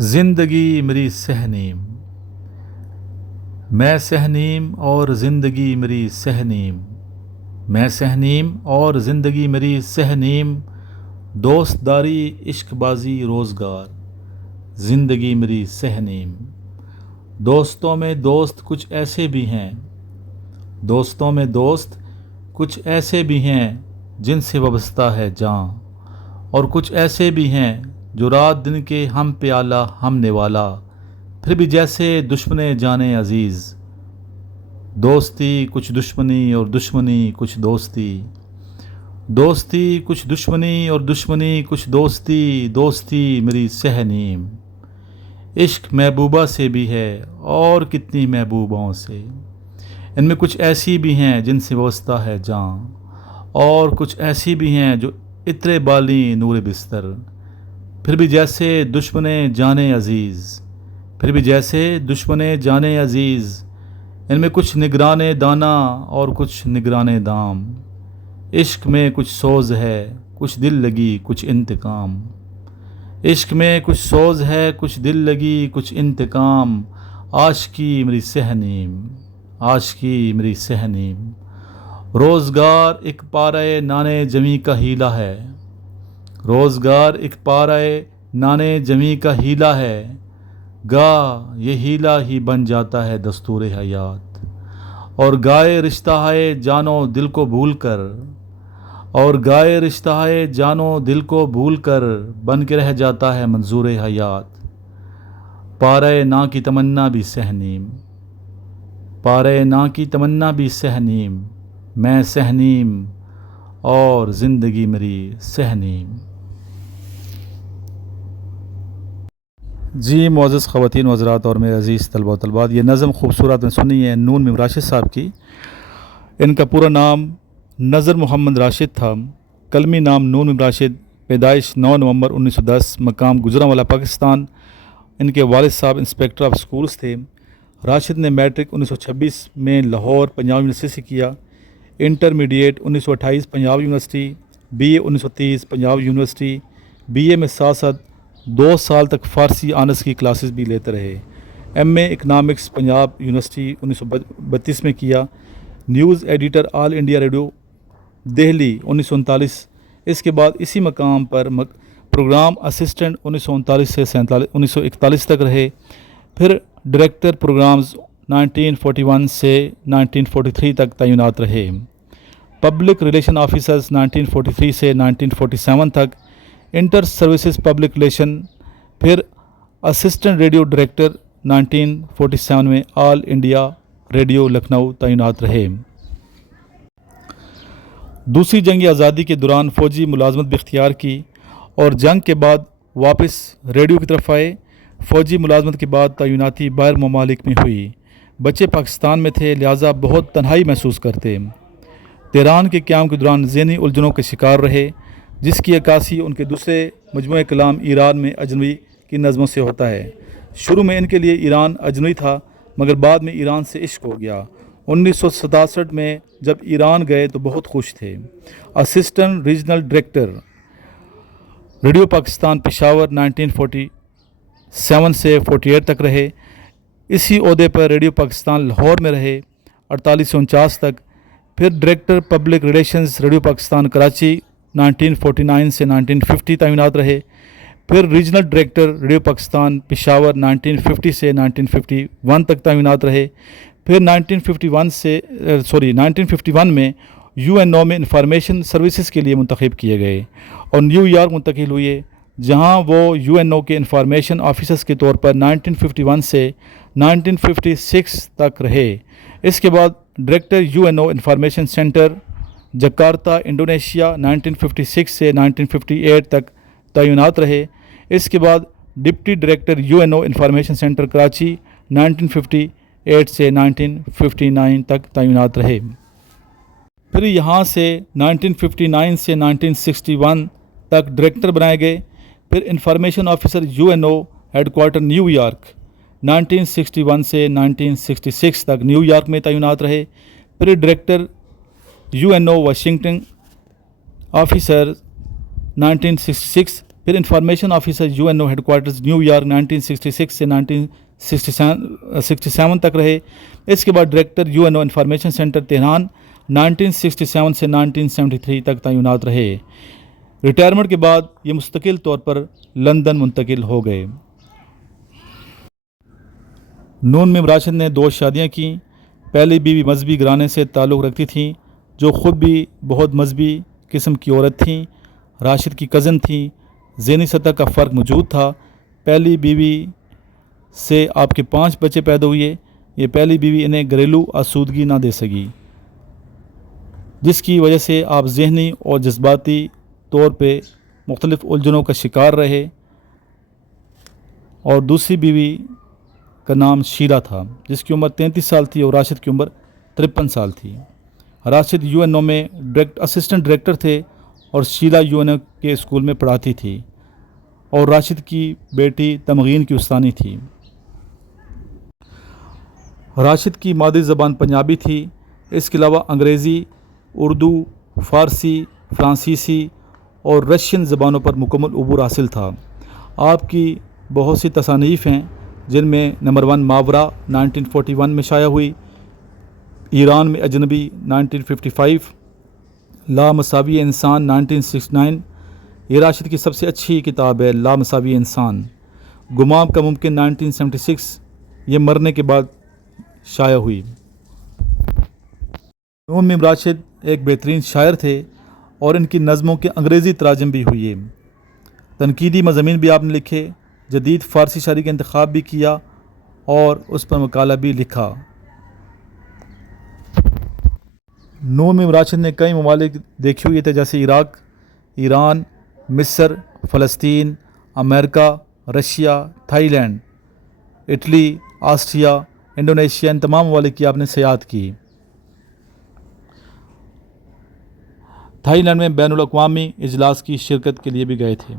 زندگی میری سہنیم، میں سہنیم اور زندگی میری سہنیم، میں سہنیم اور زندگی میری سہنیم، دوست داری عشق بازی روزگار، زندگی میری سہنیم۔ دوستوں میں دوست کچھ ایسے بھی ہیں، دوستوں میں دوست کچھ ایسے بھی ہیں جن سے وابستہ ہے جاں، اور کچھ ایسے بھی ہیں جو رات دن کے ہم پیالہ ہم نوالا، پھر بھی جیسے دشمن جانے عزیز۔ دوستی کچھ دشمنی اور دشمنی کچھ دوستی، دوستی کچھ دشمنی اور دشمنی کچھ دوستی، دوستی میری سہنیم۔ عشق محبوبہ سے بھی ہے اور کتنی محبوبوں سے، ان میں کچھ ایسی بھی ہیں جن سے وابستہ ہے جاں، اور کچھ ایسی بھی ہیں جو عطر بالی نور بستر، پھر بھی جیسے دشمن جانے عزیز، پھر بھی جیسے دشمن جانے عزیز۔ ان میں کچھ نگران دانا اور کچھ نگران دام، عشق میں کچھ سوز ہے کچھ دل لگی کچھ انتقام، عشق میں کچھ سوز ہے کچھ دل لگی کچھ انتقام، عاشقی میری سہنیم، عاشقی میری سہنیم۔ روزگار ایک پارۂ نانے جمی کا ہیلا ہے، روزگار ایک پارۂ نانے جمی کا ہیلا ہے، گاہ یہ ہیلا ہی بن جاتا ہے دستور حیات، اور گائے رشتہ ہے جانو دل کو بھول کر، اور گائے رشتہ ہے جانو دل کو بھول کر، بن کے رہ جاتا ہے منظور حیات۔ پارۂ نا کی تمنا بھی سہنیم، پارۂ نا کی تمنا بھی سہنیم، میں سہنیم اور زندگی میری سہنیم۔ جی معزز خواتین و حضرات اور میرے عزیز طلبہ و طالبات، یہ نظم خوبصورت نے سنی ہے نون میم راشد صاحب کی۔ ان کا پورا نام نذر محمد راشد تھا، کلمی نام نون میم راشد، پیدائش 9 نومبر 1910، مقام گجرانوالہ پاکستان۔ ان کے والد صاحب انسپیکٹر آف سکولز تھے۔ راشد نے میٹرک 1926 میں لاہور پنجاب یونیورسٹی سے کیا، intermediate 1928 Punjab university, B A 1930 Punjab university. B A میں ساتھ ساتھ 2 سال تک فارسی آنرس کی کلاسز بھی لیتے رہے۔ ایم اے اکنامکس پنجاب یونیورسٹی 1932 میں کیا، نیوز ایڈیٹر آل انڈیا ریڈیو دہلی 1939۔ اس کے بعد اسی مقام پر پروگرام اسسٹنٹ 1939 سے 1941 تک رہے، پھر ڈائریکٹر پروگرامز 1941 سے 1943 تک تعینات رہے، پبلک ریلیشن آفیسرز 1943 سے 1947 تک، انٹر سروسز پبلک ریلیشن، پھر اسسٹنٹ ریڈیو ڈائریکٹر 1947 میں آل انڈیا ریڈیو لکھنؤ تعینات رہے۔ دوسری جنگ آزادی کے دوران فوجی ملازمت بھی اختیار کی اور جنگ کے بعد واپس ریڈیو کی طرف آئے۔ فوجی ملازمت کے بعد تعیناتی باہر ممالک میں ہوئی۔ بچے پاکستان میں تھے لہٰذا بہت تنہائی محسوس کرتے۔ تہران کے قیام کے دوران ذہنی الجھنوں کے شکار رہے، جس کی عکاسی ان کے دوسرے مجموعہ کلام ایران میں اجنبی کی نظموں سے ہوتا ہے۔ شروع میں ان کے لیے ایران اجنبی تھا، مگر بعد میں ایران سے عشق ہو گیا۔ 1967 میں جب ایران گئے تو بہت خوش تھے۔ Assistant regional director radio Pakistan Peshawar 1947 سے 48 تک رہے۔ اسی عہدے پر ریڈیو پاکستان لاہور میں رہے 48 سے 49 تک، پھر director public relations radio Pakistan Karachi 1949 سے 1950 تعینات رہے، پھر regional director radio Pakistan Peshawar 1950 سے 1951 تک تعینات رہے، پھر 1951 میں UNO میں انفارمیشن سروسز کے لیے منتخب کیے گئے اور نیو یارک منتقل ہوئے، جہاں وہ UNO کے انفارمیشن آفیسرز کے طور پر 1951 سے 1956 تک رہے۔ اس کے بعد director UNO information centre Jakarta Indonesia 1956 سے 1958 تک تعینات رہے۔ اس کے بعد deputy director UNO information centre Karachi 1958 سے 1959 تک تعینات رہے۔ پھر یہاں سے 1959 سے 1961 تک ڈائریکٹر بنائے گئے، پھر information officer UNO headquarter New York 1961 سے 1966 تک نیو یارک میں تعینات رہے، پھر ڈائریکٹر UNO واشنگٹن آفیسر 1966 پھر information officer UNO headquarters New York 1966 سے 1967 تک رہے. اس کے بعد director UNO information centre Tehran 1967 سے 1973 تک تعینات رہے. ریٹائرمنٹ کے بعد یہ مستقل طور پر لندن منتقل ہو گئے. نون میم راشد نے 2 شادیاں کیں. پہلی بیوی مذہبی گھرانے سے تعلق رکھتی تھیں جو خود بھی بہت مذہبی قسم کی عورت تھیں. راشد کی کزن تھیں. ذہنی سطح کا فرق موجود تھا. پہلی بیوی سے آپ کے 5 بچے پیدا ہوئے. یہ پہلی بیوی انہیں گھریلو آسودگی نہ دے سکی جس کی وجہ سے آپ ذہنی اور جذباتی طور پہ مختلف الجھنوں کا شکار رہے. اور دوسری بیوی کا نام شیرہ تھا جس کی عمر 33 سال تھی اور راشد کی عمر 53 سال تھی. راشد UNO میں اسسٹنٹ ڈائریکٹر تھے اور شیرہ UNO کے اسکول میں پڑھاتی تھی اور راشد کی بیٹی تمغین کی استانی تھی. راشد کی مادری زبان پنجابی تھی. اس کے علاوہ انگریزی، اردو، فارسی، فرانسیسی اور رشین زبانوں پر مکمل عبور حاصل تھا. آپ کی بہت سی تصانیف ہیں جن میں نمبر 1 ماورا 1941 میں شائع ہوئی، ایران میں اجنبی 1955، لامساوی انسان 1969. یہ راشد کی سب سے اچھی کتاب ہے. لامساوی انسان. گمام کا ممکن 1976، یہ مرنے کے بعد شائع ہوئی. نون میم راشد ایک بہترین شاعر تھے اور ان کی نظموں کے انگریزی تراجم بھی ہوئے. تنقیدی مضامین بھی آپ نے لکھے. جدید فارسی شاعری کا انتخاب بھی کیا اور اس پر مقالہ بھی لکھا. نون میم راشد نے کئی ممالک دیکھے ہوئے تھے جیسے عراق، ایران، مصر، فلسطین، امریکہ، Russia, Thailand, Italy, Austria, Indonesia. ان تمام ممالک کی آپ نے سیاحت کی. تھائی لینڈ میں بین الاقوامی اجلاس کی شرکت کے لیے بھی گئے تھے.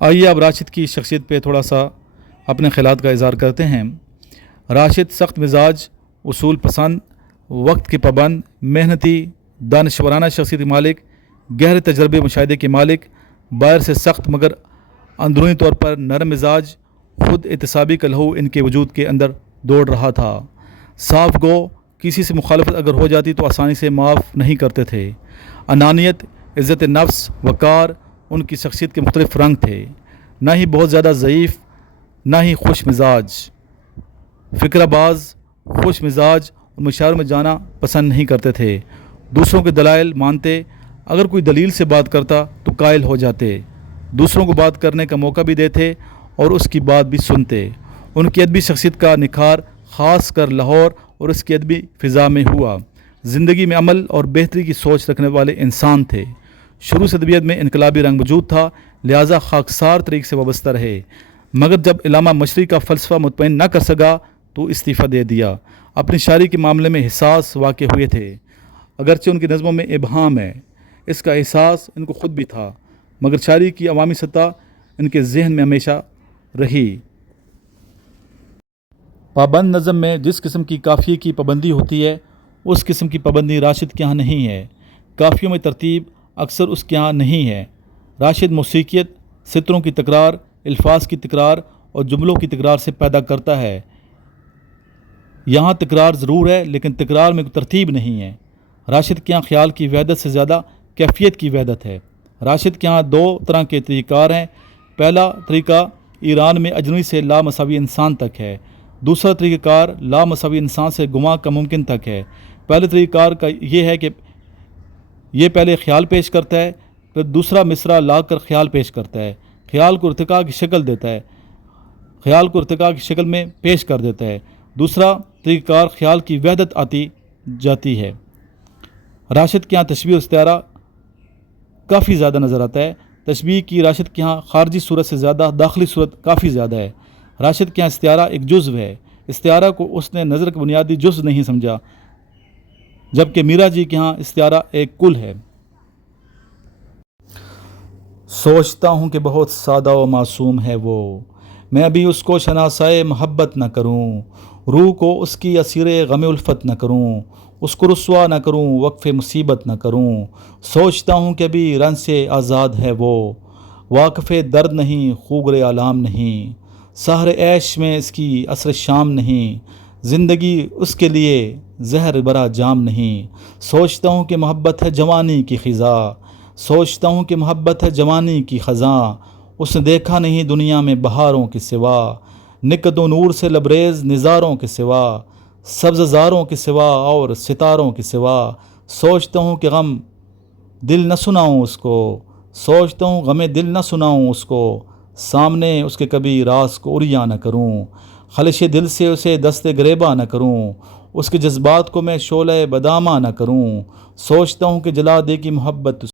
آئیے اب راشد کی شخصیت پہ تھوڑا سا اپنے خیالات کا اظہار کرتے ہیں. راشد سخت مزاج، اصول پسند، وقت کے پابند، محنتی، دانشورانہ شخصیت کے مالک، گہرے تجربے مشاہدے کے مالک، باہر سے سخت مگر اندرونی طور پر نرم مزاج، خود احتسابی کا لہو ان کے وجود کے اندر دوڑ رہا تھا. صاف گو، کسی سے مخالفت اگر ہو جاتی تو آسانی سے معاف نہیں کرتے تھے. انانیت، عزت نفس، وقار ان کی شخصیت کے مختلف رنگ تھے. نہ ہی بہت زیادہ ضعیف، نہ ہی خوش مزاج. فکرہ باز، خوش مزاج اور مشاعروں میں جانا پسند نہیں کرتے تھے. دوسروں کے دلائل مانتے. اگر کوئی دلیل سے بات کرتا تو قائل ہو جاتے. دوسروں کو بات کرنے کا موقع بھی دیتے اور اس کی بات بھی سنتے. ان کی ادبی شخصیت کا نکھار خاص کر لاہور اور اس کی ادبی فضا میں ہوا. زندگی میں عمل اور بہتری کی سوچ رکھنے والے انسان تھے. شروع سے ادبیات میں انقلابی رنگ موجود تھا، لہٰذا خاکسار طریقے سے وابستہ رہے. مگر جب علامہ مشری کا فلسفہ مطمئن نہ کر سکا تو استعفیٰ دے دیا. اپنی شاعری کے معاملے میں حساس واقع ہوئے تھے. اگرچہ ان کی نظموں میں ابہام ہے، اس کا احساس ان کو خود بھی تھا، مگر شاعری کی عوامی سطح ان کے ذہن میں ہمیشہ رہی. پابند نظم میں جس قسم کی قافیے کی پابندی ہوتی ہے اس قسم کی پابندی راشد کے ہاں نہیں ہے. قافیوں میں ترتیب اکثر اس کے ہاں نہیں ہے. راشد موسیقیت، سطروں کی تکرار، الفاظ کی تکرار اور جملوں کی تکرار سے پیدا کرتا ہے. یہاں تکرار ضرور ہے لیکن تکرار میں کوئی ترتیب نہیں ہے. راشد کے ہاں خیال کی وحدت سے زیادہ کیفیت کی وحدت ہے. راشد کے ہاں 2 طرح کے طریقہ کار ہیں. پہلا طریقہ ایران میں اجنبی سے لامساوی انسان تک ہے. دوسرا طریقہ کار لامساوی انسان سے گما کا ممکن تک ہے. پہلے طریقہ کار کا یہ ہے کہ یہ پہلے خیال پیش کرتا ہے، پھر دوسرا مصرع لا کر خیال پیش کرتا ہے. خیال کو ارتقاء کی شکل دیتا ہے، خیال کو ارتقاء کی شکل میں پیش کر دیتا ہے. دوسرا طریقہ کار خیال کی وحدت آتی جاتی ہے. راشد کے ہاں تشبیہ و استعارہ کافی زیادہ نظر آتا ہے. تشبیہ کی راشد کے ہاں خارجی صورت سے زیادہ داخلی صورت کافی زیادہ ہے. راشد کے ہاں استعارہ ایک جزو ہے. استعارہ کو اس نے نظر کا بنیادی جزو نہیں سمجھا، جبکہ میرا جی کے ہاں استعارہ ایک کل ہے. سوچتا ہوں کہ بہت سادہ و معصوم ہے وہ، میں ابھی اس کو شناسائے محبت نہ کروں، روح کو اس کی اسیر غم الفت نہ کروں، اس کو رسوا نہ کروں، وقف مصیبت نہ کروں. سوچتا ہوں کہ ابھی رن سے آزاد ہے وہ، واقف درد نہیں، خوگر آلام نہیں، سحر عیش میں اس کی عصر شام نہیں، زندگی اس کے لیے زہر برا جام نہیں۔ سوچتا ہوں کہ محبت ہے جوانی کی خزاں، سوچتا ہوں کہ محبت ہے جوانی کی خزاں، اس نے دیکھا نہیں دنیا میں بہاروں کے سوا، نکت و نور سے لبریز نظاروں کے سوا، سبز زاروں کے سوا اور ستاروں کے سوا۔ سوچتا ہوں کہ غم دل نہ سناؤں اس کو، سوچتا ہوں غم دل نہ سناؤں اس کو، سامنے اس کے کبھی راز کو عریاں نہ کروں، خلش دل سے اسے دست گریباں نہ کروں، اس کے جذبات کو میں شعلہ بداماں نہ کروں۔ سوچتا ہوں کہ جلا دے گی محبت